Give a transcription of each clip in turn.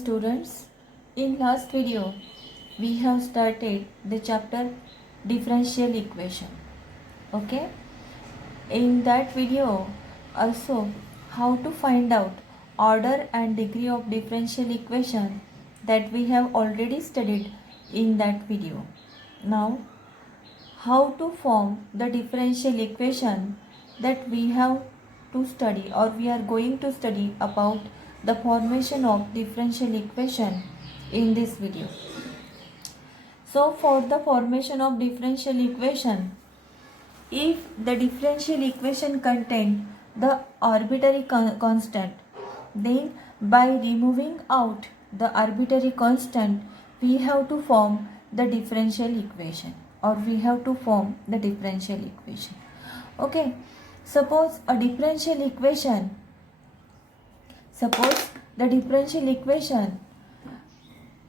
students, in last video we have started the chapter differential equation. Okay, in that video also how to find out order and degree of differential equation that we have already studied in that video. Now how to form the differential equation that we have to study, or we are going to study about the formation of differential equation in this video. So for the formation of differential equation, if the differential equation contain the arbitrary constant, then by removing out the arbitrary constant we have to form the differential equation, or we have to form the differential equation. Okay, suppose the differential equation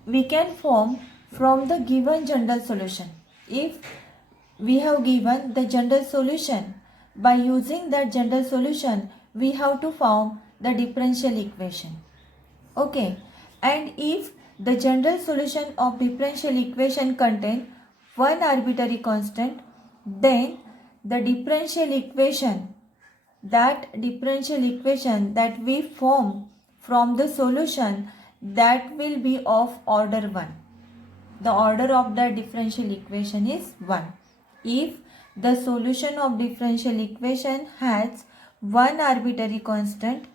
we can form from the given general solution. If we have given the general solution, by using that general solution we have to form the differential equation. Okay, and if the general solution of differential equation contain one arbitrary constant, then the differential equation that we form from the solution, that will be of order 1. The order of the differential equation is 1. If the solution of differential equation has one arbitrary constant,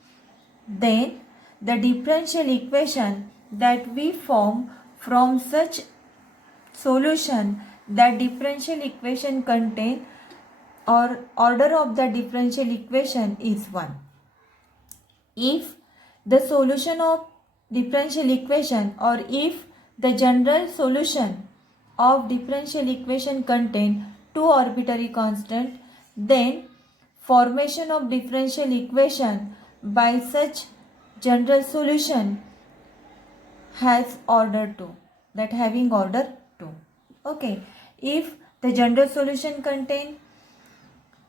then the differential equation that we form from such solution, that differential equation contain, or order of the differential equation is 1. If the solution of differential equation, or if the general solution of differential equation contain two arbitrary constant, then formation of differential equation by such general solution has order 2, that having order 2. Okay, if the general solution contain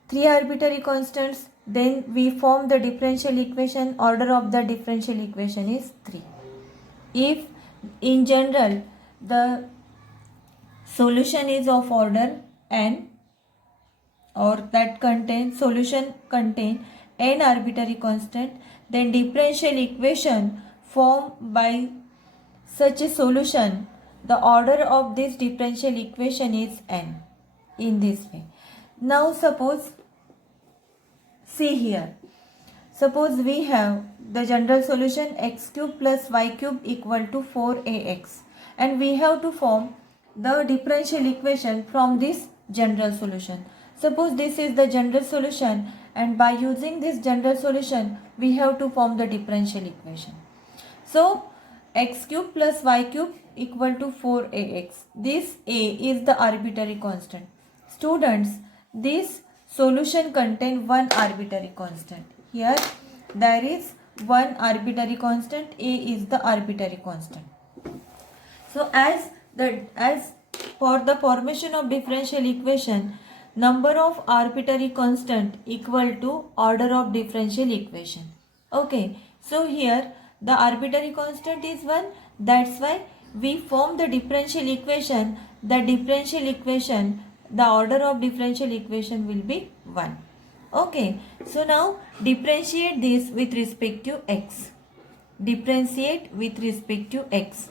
three arbitrary constants, then we form the differential equation, order of the differential equation is 3. If in general the solution is of order n, or that solution contain n arbitrary constant, then differential equation formed by such a solution, the order of this differential equation is n, in this way. Now suppose, see here, suppose we have the general solution x cube plus y cube equal to 4ax, and we have to form the differential equation from this general solution. Suppose this is the general solution, and by using this general solution we have to form the differential equation. So x cube plus y cube equal to 4ax. This a is the arbitrary constant. Students, this solution contain one arbitrary constant. Here there is one arbitrary constant, a is the arbitrary constant. So as for the formation of differential equation, number of arbitrary constant equal to order of differential equation. Okay, so here the arbitrary constant is 1, that's why we form the differential equation. The order of differential equation will be 1. Okay, so now differentiate this with respect to x. Differentiate with respect to x.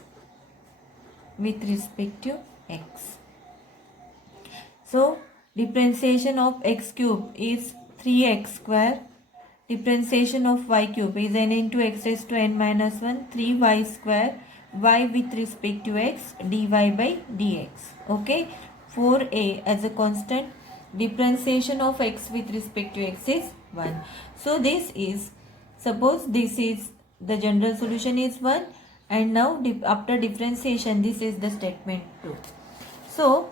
So differentiation of x cube is 3x square. Differentiation of y cube is n into x raised to n minus 1, 3y square, y with respect to x, dy by dx. Okay, 4a as a constant. Differentiation of x with respect to x is 1. So this is, suppose this is the general solution is 1, and now after differentiation this is the statement 2. So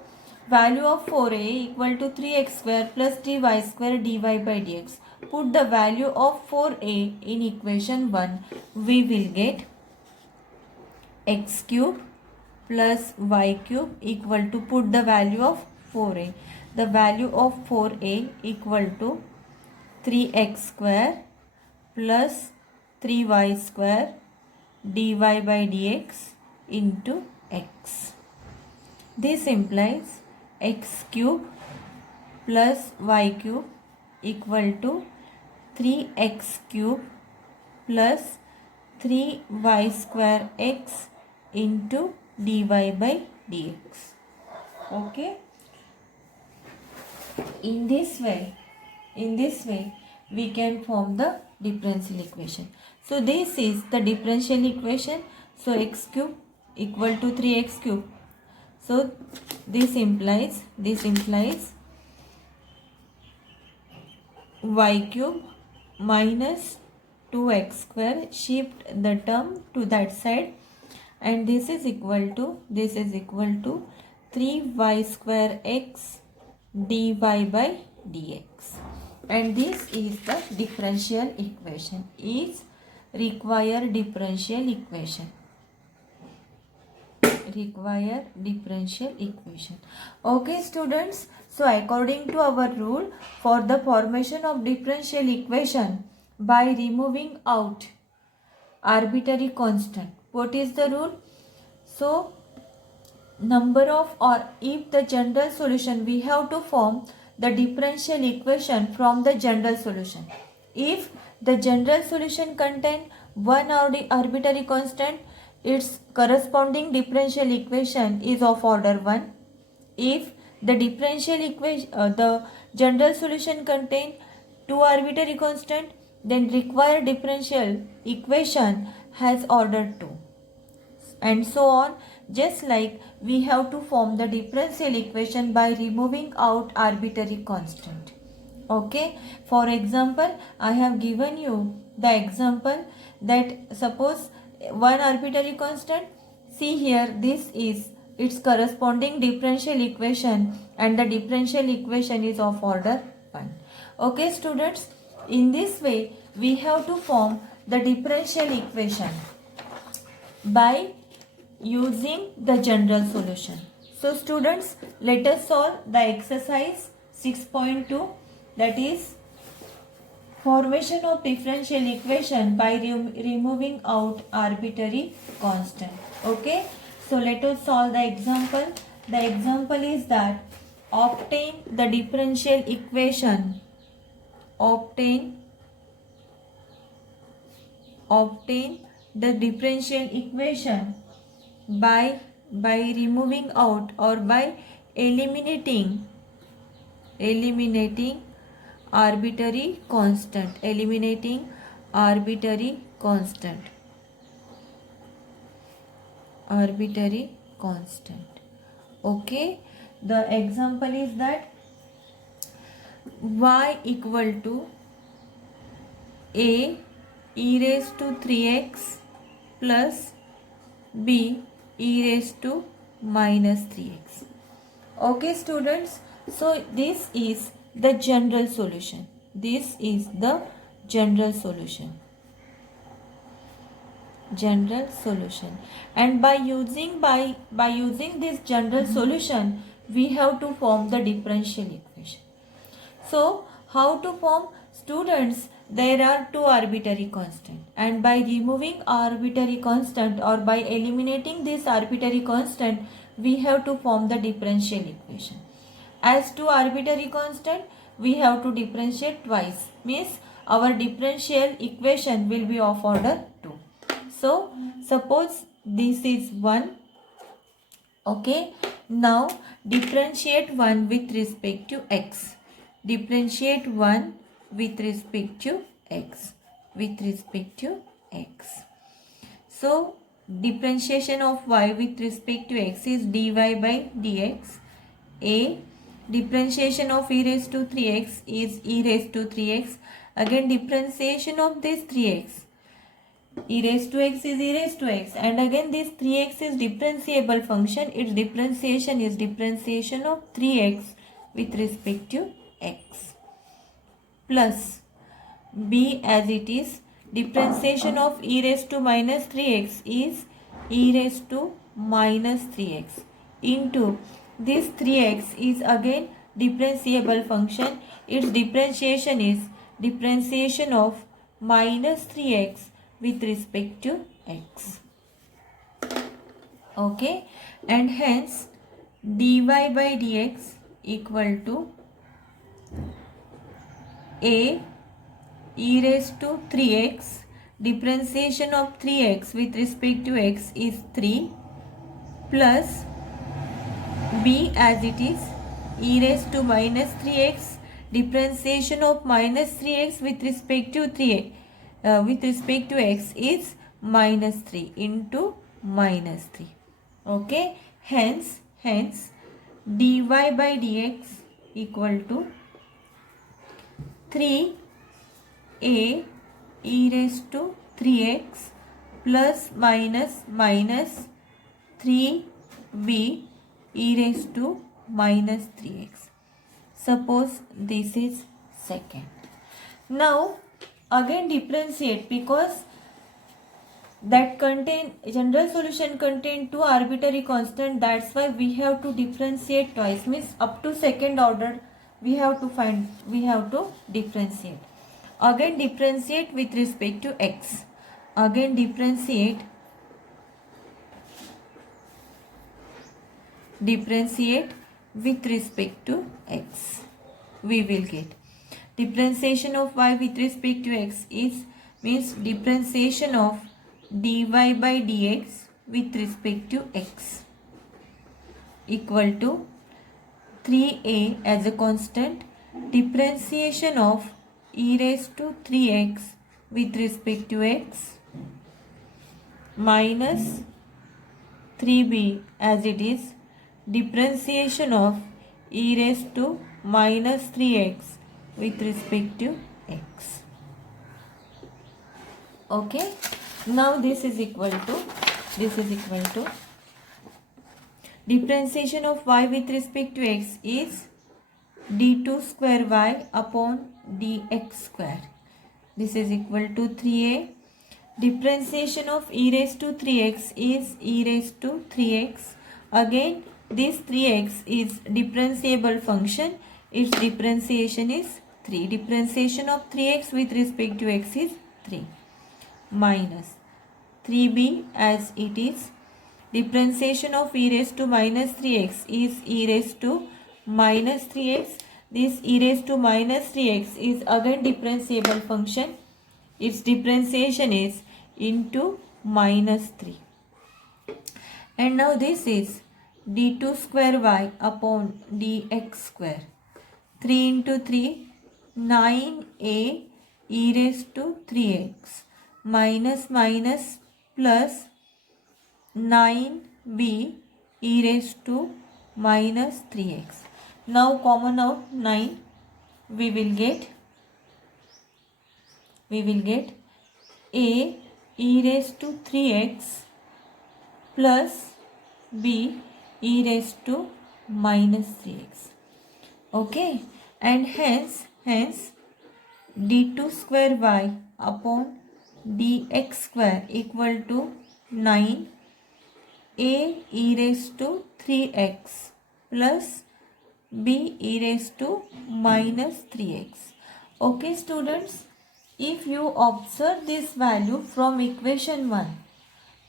value of 4a equal to 3x square plus 3y square dy by dx. Put the value of 4a in equation 1. We will get x cube plus y cube equal to, put the value of 4a. The value of 4a equal to 3x square plus 3y square dy by dx into x. This implies x cube plus y cube equal to 3x cube plus 3y square x into dy by dx. Okay. In this way we can form the differential equation. So this is the differential equation. So x cube equal to 3x cube. So this implies y cube minus 2x square. Shift the term to that side, and this is equal to 3y square x dy by dx. And this is the differential equation, is required differential equation. Okay students, so according to our rule, for the formation of differential equation by removing out arbitrary constant, what is the rule? So number of, or if the general solution, we have to form the differential equation from the general solution. If the general solution contain one arbitrary constant, its corresponding differential equation is of order 1. If the differential equation, the general solution contain two arbitrary constant, then required differential equation has order 2, and so on. Just like we have to form the differential equation by removing out arbitrary constant. Okay, for example, I have given you the example that suppose one arbitrary constant, see here, this is its corresponding differential equation, and the differential equation is of order 1. Okay students, in this way we have to form the differential equation by using the general solution. So students, let us solve the exercise 6.2, that is formation of differential equation by removing out arbitrary constant. Okay, so let us solve the example. The example is that obtain the differential equation, obtain the differential equation by removing out or by eliminating arbitrary constant, Okay, the example is that y equal to a e raised to 3x plus b e raised to minus 3x. Okay students, so this is the general solution. And by using this general solution, we have to form the differential equation. So how to form? Students, there are two arbitrary constant, and by removing arbitrary constant or by eliminating this arbitrary constant, we have to form the differential equation. As two arbitrary constant, we have to differentiate twice, means our differential equation will be of order 2. So suppose this is 1. Okay, now differentiate 1 with respect to x. Differentiate 1 with respect to x. So differentiation of y with respect to x is dy by dx. A differentiation of e raised to 3x is e raised to 3x. Again differentiation of this 3x. E raised to x is e raised to x, and again this 3x is differentiable function. Its differentiation is differentiation of 3x with respect to x, plus b as it is, differentiation of e raised to minus 3x is e raised to minus 3x into this 3x is again differentiable function. Its differentiation is differentiation of minus 3x with respect to x. Okay, and hence dy by dx equal to a e raised to 3x, differentiation of 3x with respect to x is 3, plus b as it is, e raised to minus 3x, differentiation of minus 3x with respect to with respect to x is minus 3 into minus 3. Okay, hence dy by dx equal to 3a e raised to 3x plus minus 3b e raised to minus 3x. Suppose this is second. Now again differentiate, because that general solution contain two arbitrary constant, that's why we have to differentiate twice, means up to second order we have to differentiate. Again differentiate with respect to x. Again differentiate with respect to x. We will get differentiation of y with respect to x is means differentiation of dy by dx with respect to x equal to 3a as a constant, differentiation of e raised to 3x with respect to x minus 3b as it is, differentiation of e raised to minus 3x with respect to x. Okay, now this is equal to differentiation of y with respect to x is d2 square y upon dx square. This is equal to 3a. Differentiation of e raised to 3x is e raised to 3x. Again this 3x is differentiable function. Its differentiation is 3. Differentiation of 3x with respect to x is 3 minus 3b as it is. Differentiation of e raised to minus 3x is e raised to minus 3x. This e raised to minus 3x is again differentiable function. Its differentiation is into minus 3. And now this is d2 square y upon dx square. 3 into 3, 9a e raised to 3x minus plus 9b e raised to minus 3x. Now common out 9, we will get a e raised to 3x plus b e raised to minus 3x. Okay, and hence d2 square y upon dx square equal to 9 a e raised to 3x plus b e raised to minus 3x. Okay students, if you observe this value from equation 1,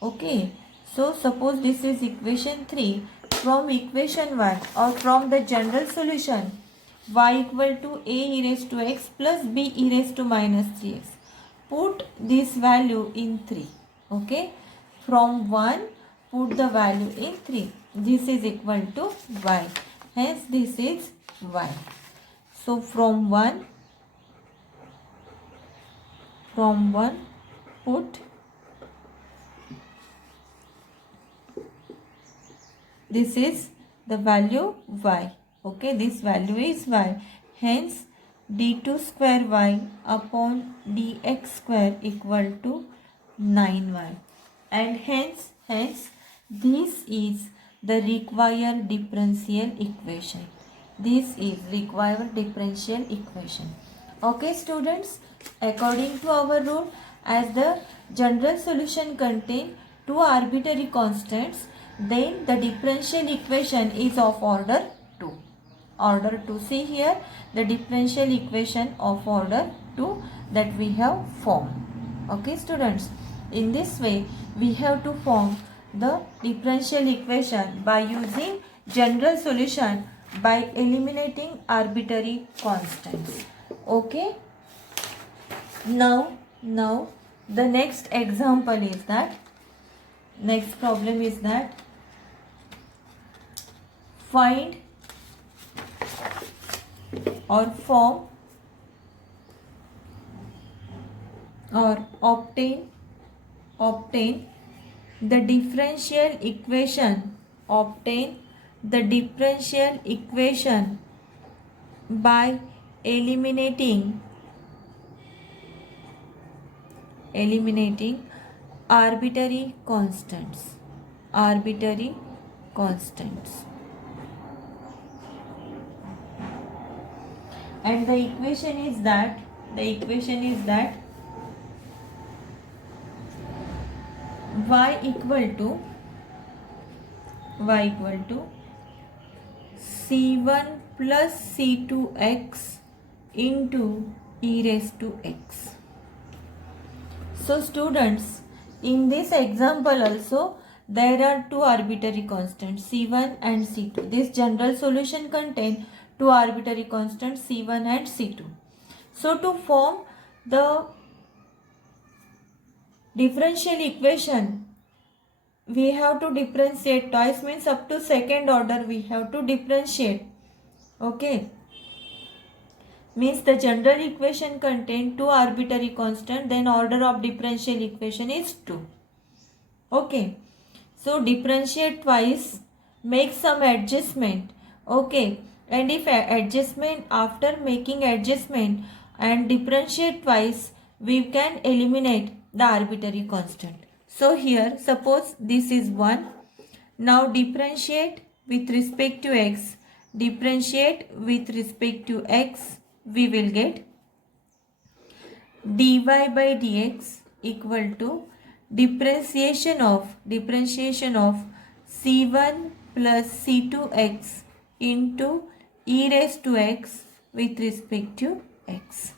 okay, so suppose this is equation 3, from equation 1 or from the general solution y equal to a e raised to x plus b e raised to minus 3x, put this value in 3. Okay, from 1 put the value in 3. This is equal to y, hence this is y. So from 1 put this is the value y. Okay, this value is y, hence d2 square y upon dx square equal to 9y, and hence this is the required differential equation. This is required differential equation. Okay students, according to our rule, as the general solution contain two arbitrary constants, then the differential equation is of order 2. Order 2. See here the differential equation of order 2 that we have formed. Okay students, In this way, we have to form the differential equation by using general solution by eliminating arbitrary constants. Okay. Now the next example is that, next problem is that, find or form or obtain the differential equation, by eliminating arbitrary constants. And the equation is that y equal to c1 plus c2x into e raised to x. So students, in this example also there are two arbitrary constants, c1 and c2. This general solution contains two arbitrary constants, c1 and c2. So to form the differential equation, we have to differentiate twice, means up to second order we have to differentiate. Okay. Means the general equation contains two arbitrary constant, then order of differential equation is 2. Okay. So differentiate twice, make some adjustment. Okay. And if adjustment, after making adjustment and differentiate twice, we can eliminate the arbitrary constant. So here suppose this is 1. Now differentiate with respect to x. We will get dy by dx equal to differentiation of c1 plus c2x into e raised to x with respect to x.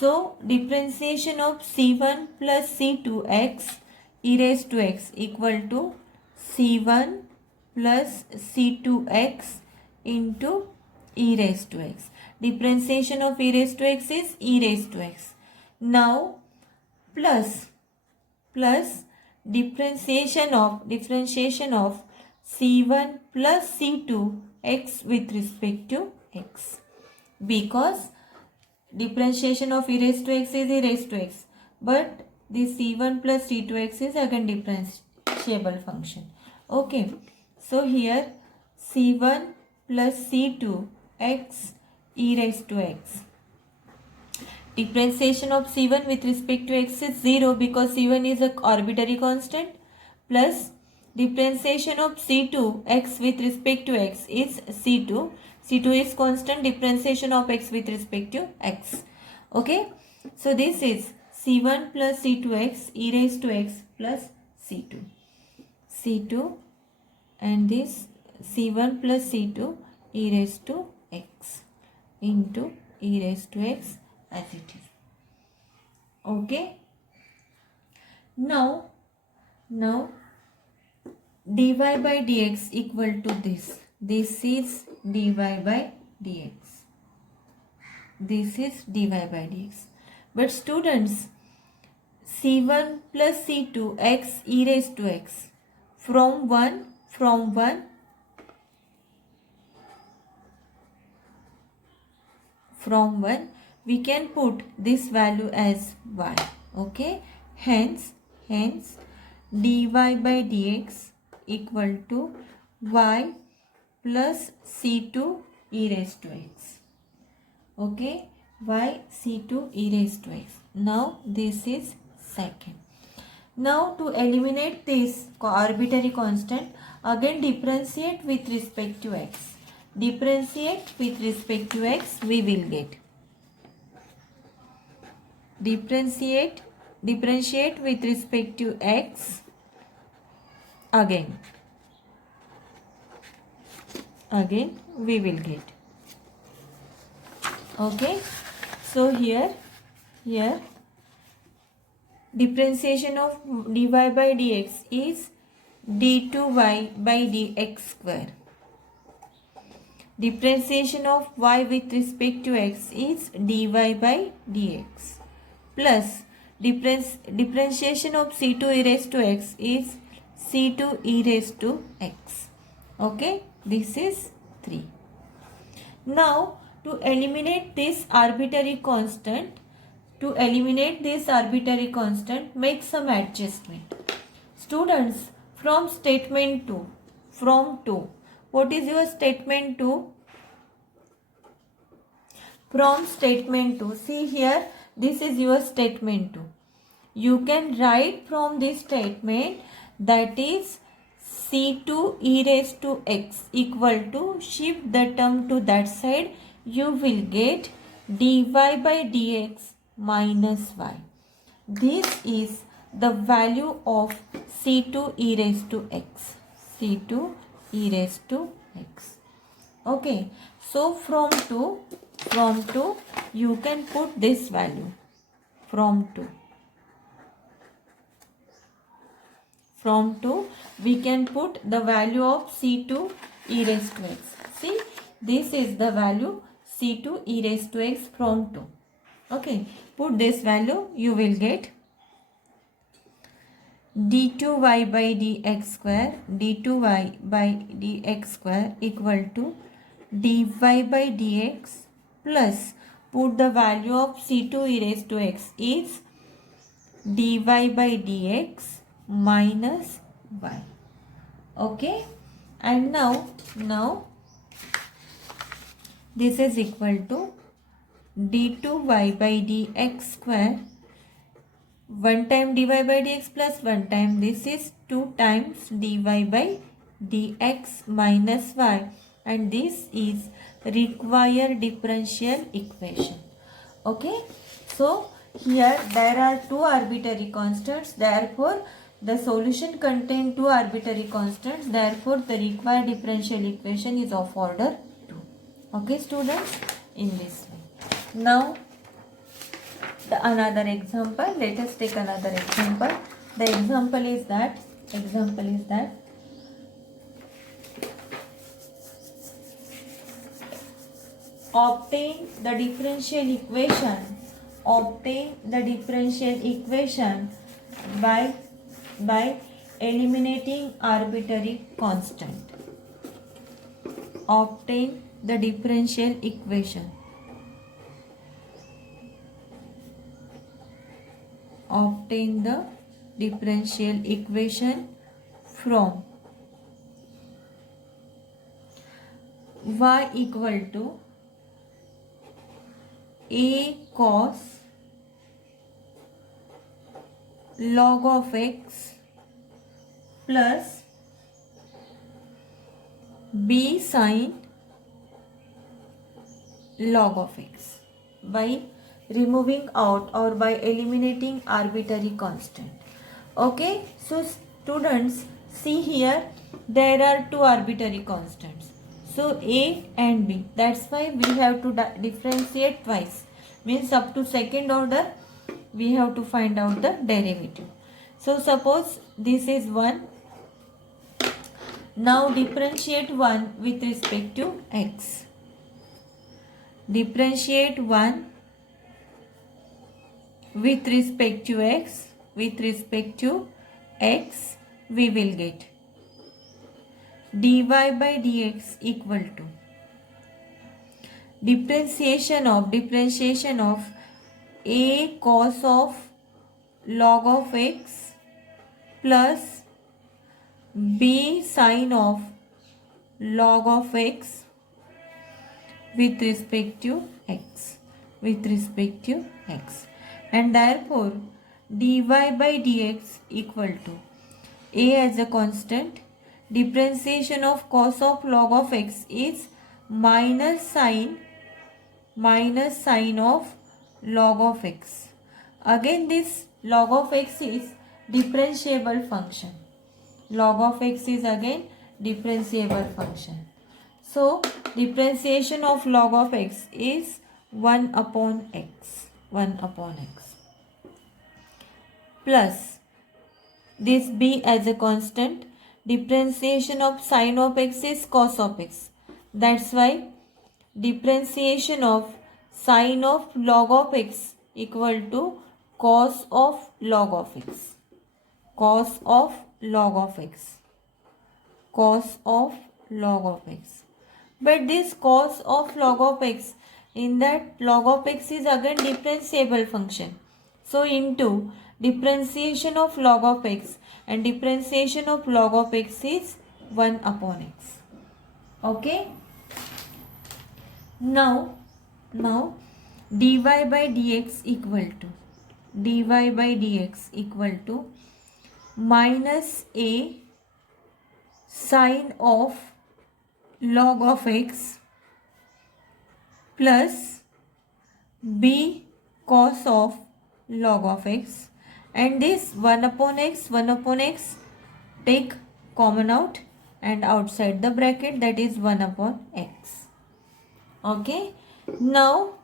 So differentiation of c1 plus c2x e raised to x equal to c1 plus c2x into e raised to x. Differentiation of e raised to x is e raised to x. Now plus differentiation of c1 plus c2 x with respect to x, because differentiation of e raised to x is e raised to x, but this c1 plus c2x is again differentiable function. Okay, so here c1 plus c2 x e raised to x. Differentiation of c1 with respect to x is 0 because c1 is an arbitrary constant, plus differentiation of c2 x with respect to x is c2. c2 is constant, differentiation of x with respect to x. Okay, so this is c1 plus c2x e raised to x plus c2 and this c1 plus c2 e raised to x into e raised to x as it is. Okay, now dy by dx equal to this is dy by dx, but students, c1 plus c2 x e raised to x from 1 we can put this value as y. Okay, hence dy by dx equal to y plus c2 e raised to x. Okay, y c2 e raised to x. Now this is second. Now to eliminate this arbitrary constant, again differentiate with respect to x. We will get differentiate with respect to x, again we will get. Okay, so here differentiation of dy by dx is d2y by dx square. Differentiation of y with respect to x is dy by dx plus differentiation of c2 e raised to x is c2 e raised to x. Okay, this is 3. Now to eliminate this arbitrary constant, make some adjustment. Students, from statement 2, what is your statement 2? From statement 2, see here, this is your statement 2. You can write from this statement, that is c2 e raised to x equal to, shift the term to that side, you will get dy by dx minus y. This is the value of c2 e raised to x. c2 e raised to x. Okay. So from 2 you can put this value. From 2 we can put the value of c2 e raised to x. See, this is the value c2 e raised to x from 2. Okay, put this value, you will get d2y by dx square equal to dy by dx plus, put the value of c2 e raised to x is dy by dx minus y. Okay, and now this is equal to d2y by dx square, one time dy by dx plus one time, this is 2 times dy by dx minus y, and this is required differential equation. Okay, so here there are 2 arbitrary constants, therefore the solution contains 2 arbitrary constants, therefore the required differential equation is of order 2. Okay students, in this way. Now another example, let us take another example. The example is that obtain the differential equation by eliminating arbitrary constant. Obtain the differential equation. Obtain the differential equation from y equal to a cos log of x plus b sin log of x by removing out or by eliminating arbitrary constant. Okay, so students, see here there are 2 arbitrary constants, so a and b, that's why we have to differentiate twice, means up to second order we have to find out the derivative. So suppose this is 1, now differentiate 1 with respect to x. Differentiate 1 with respect to x, we will get dy by dx equal to differentiation of a cos of log of x plus b sin of log of x with respect to x. And therefore dy by dx equal to a as a constant, differentiation of cos of log of x is minus sin of log of x. Again this log of x is differentiable function. Log of x is again differentiable function. So differentiation of log of x is 1 upon x. plus this b as a constant. Differentiation of sine of x is cos of x. That's why differentiation of sine of log of x equal to cos of log of x. Cos of log of x. Cos of log of x. But this cos of log of x, in that log of x is again differentiable function. So into differentiation of log of x, and differentiation of log of x is 1 upon x. Okay. Now dy by dx equal to minus a sine of log of x plus b cos of log of x, and this 1 upon x take common out, and outside the bracket, that is 1 upon x. Okay. Now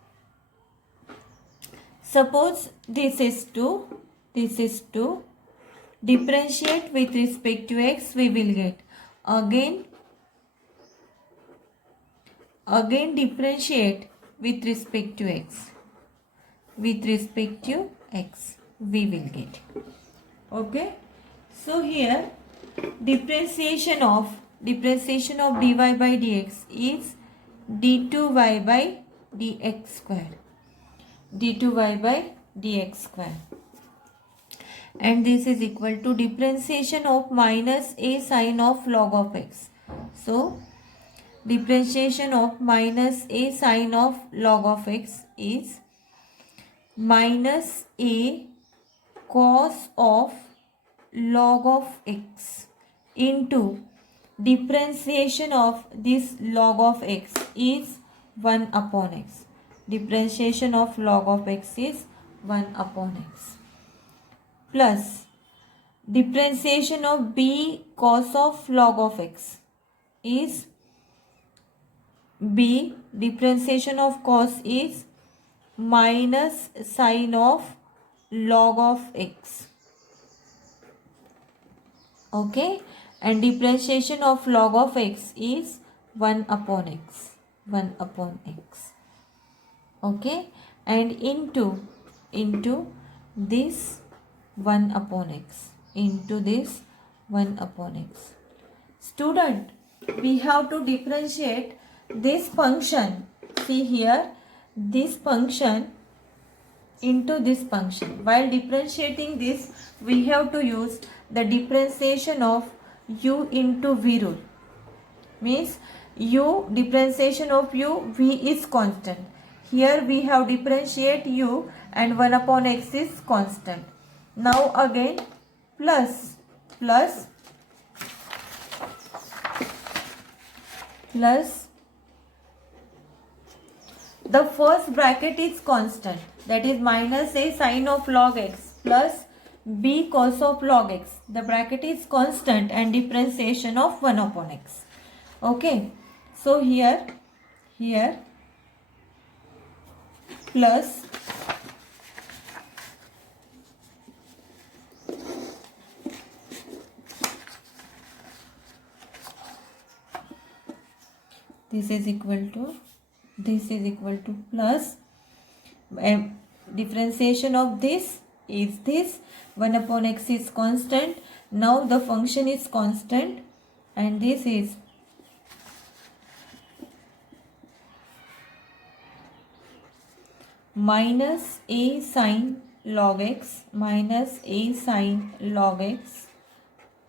suppose this is to differentiate with respect to x, we will get again differentiate with respect to x, we will get. Okay. So here differentiation of dy by dx is d2y by dx square. And this is equal to differentiation of minus a sine of log of x. So differentiation of minus a sine of log of x is minus a cos of log of x into differentiation of this log of x is 1 upon x. Differentiation of log of x is 1 upon x plus differentiation of b cos of log of x is b, differentiation of cos is minus sine of log of x. Okay. And differentiation of log of x is 1 upon x. Okay. And into this 1 upon x. Student, we have to differentiate this function. See here, this function into this function. While differentiating this, we have to use the differentiation of u into v rule. Means u, differentiation of u, v is constant. Here we have differentiate u and 1 upon x is constant. Now again plus the first bracket is constant, that is minus a sine of log x plus b cos of log x. The bracket is constant and differentiation of 1 upon x. Okay. So here plus this is equal to plus differentiation of this is this 1 upon x is constant. Now the function is constant and this is minus a sine log x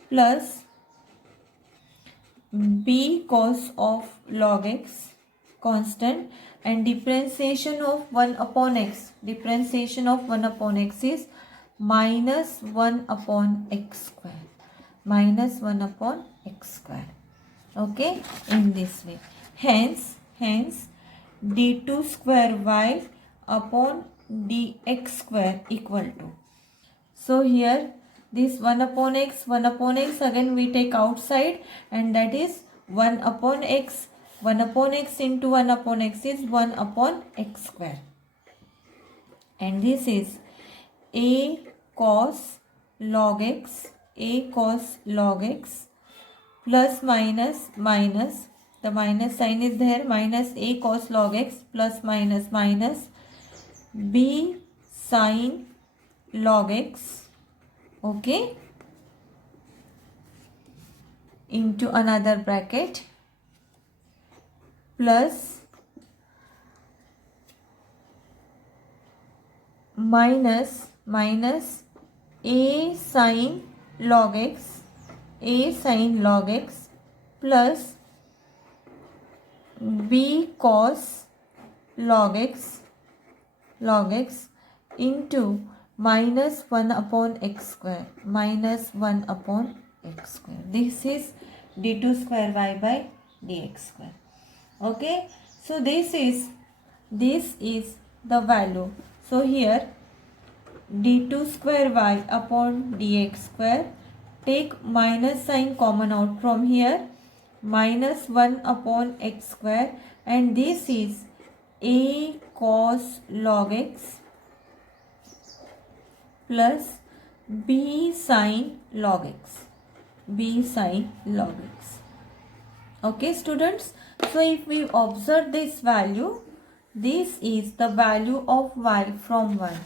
plus b cos of log x constant, and differentiation of 1 upon x is minus 1 upon x square. Okay, in this way. Hence d2 square y upon dx square equal to. So here this 1 upon x again we take outside, and that is 1 upon x. 1 upon x into 1 upon x is 1 upon x square. And this is a cos log x, a cos log x, plus minus minus, the minus sign is there, minus a cos log x plus minus minus b sin log x, okay, into another bracket, plus minus a sin log x, a sin log x plus b cos log x into minus 1 upon x square, minus 1 upon x square. This is d2 square y by dx square. Okay, so this is the value. So here d2 square y upon dx square, take minus sign common out from here, minus 1 upon x square, and this is a cos log x plus b sin log x, b sin log x. Okay students, so if we observe this value, this is the value of y from 1,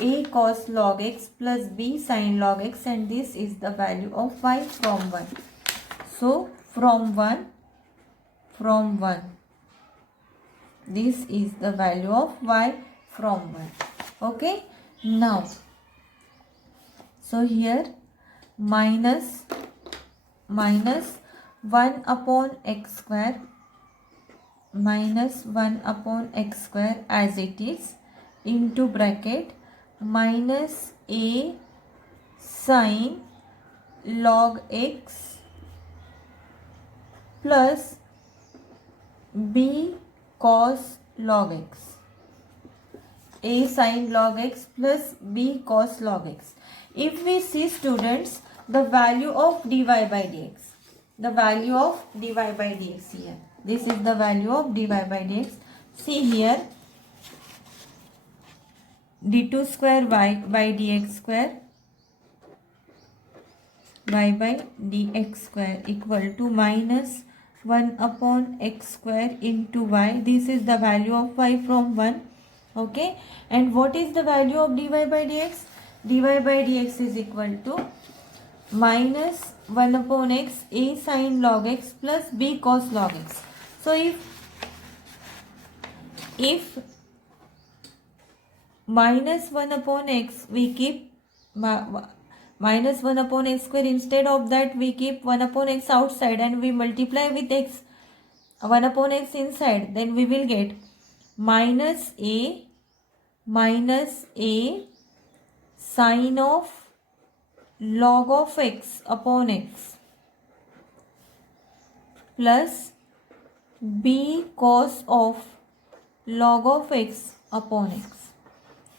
a cos log x plus b sin log x, and this is the value of y from 1. So from 1, this is the value of y from 1. Okay, now so here minus 1 upon x square, minus 1 upon x square as it is, into bracket minus a sin log x plus b cos log x, a sin log x plus b cos log x. If we see students, the value of dy by dx, the value of dy by dx here, this is the value of dy by dx. See here, d2 square y by dx square, y by dx square equal to minus 1 upon x square into y. This is the value of y from 1. Okay, and what is the value of dy by dx? dy by dx is equal to minus 1 upon x, a sin log x plus b cos log x. So if minus 1 upon x, we keep minus 1 upon x square, instead of that we keep 1 upon x outside and we multiply with x, 1 upon x inside, then we will get minus a sin of log of x upon x plus b cos of log of x upon x.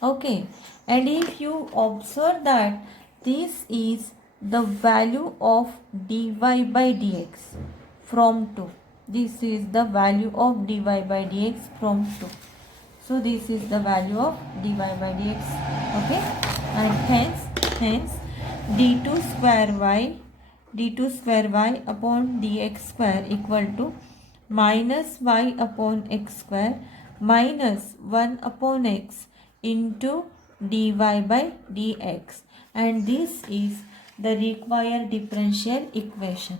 Okay, and if you observe that this is the value of dy by dx from 2, this is the value of dy by dx from 2. So this is the value of dy by dx. Okay, and hence d2 square y upon dx square equal to minus y upon x square minus 1 upon x into dy by dx, and this is the required differential equation.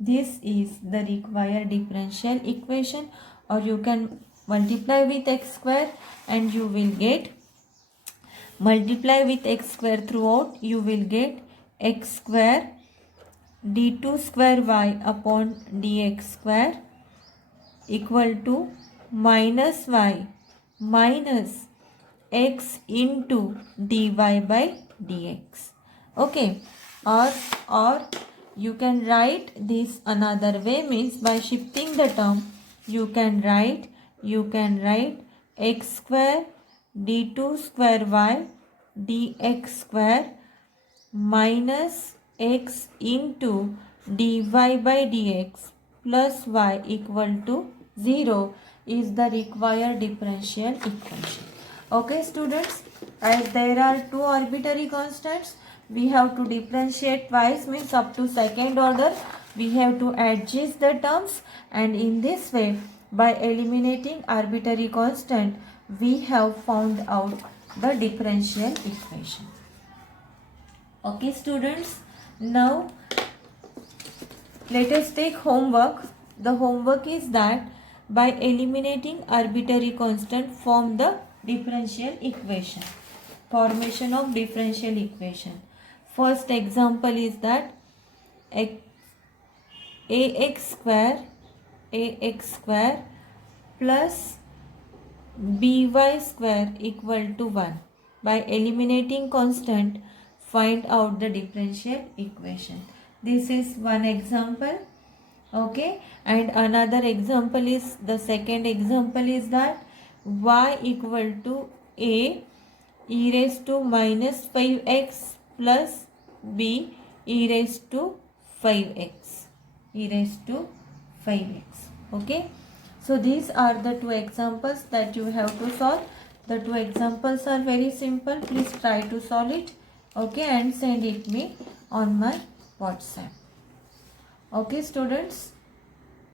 This is the required differential equation, or you can multiply with x square and you will get, multiply with x square throughout, you will get x square d2 square y upon dx square equal to minus y minus x into dy by dx. Okay, or you can write this another way, means by shifting the term you can write x square d2 square y dx square minus x into dy by dx plus y equal to 0 is the required differential equation. Okay students, as there are two arbitrary constants, we have to differentiate twice, means up to second order. We have to adjust the terms, and in this way, by eliminating arbitrary constant, we have found out the differential equation. Okay students, now let us take homework. The homework is that by eliminating arbitrary constant, form the differential equation. Formation of differential equation. First example is that ax square plus by square equal to 1. By eliminating constant, find out the differential equation. This is one example. Okay, and another example is, the second example is that y equal to a e raised to minus 5x plus b e raised to 5x. Okay, so these are the two examples that you have to solve. The two examples are very simple. Please try to solve it. Okay, and send it me on my WhatsApp. Okay students.